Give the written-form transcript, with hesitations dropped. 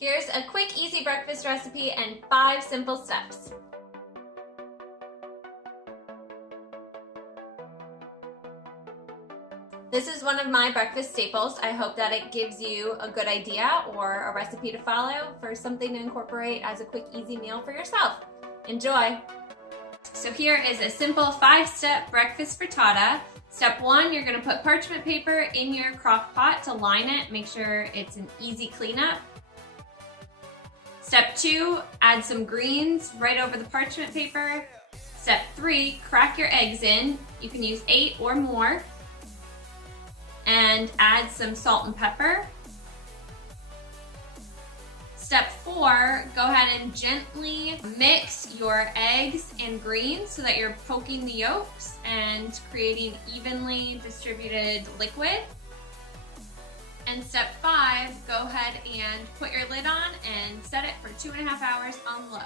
Here's a quick, easy breakfast recipe and 5 simple steps. This is one of my breakfast staples. I hope that it gives you a good idea or a recipe to follow for something to incorporate as a quick, easy meal for yourself. Enjoy! So here is a simple 5-step breakfast frittata. Step 1, you're going to put parchment paper in your crock pot to line it. Make sure it's an easy cleanup. Step 2, add some greens right over the parchment paper. Step 3, crack your eggs in. You can use 8 or more. And add some salt and pepper. Step 4, go ahead and gently mix your eggs and greens so that you're poking the yolks and creating evenly distributed liquid. And step 5, go ahead and put your lid on and set it for 2.5 hours on low.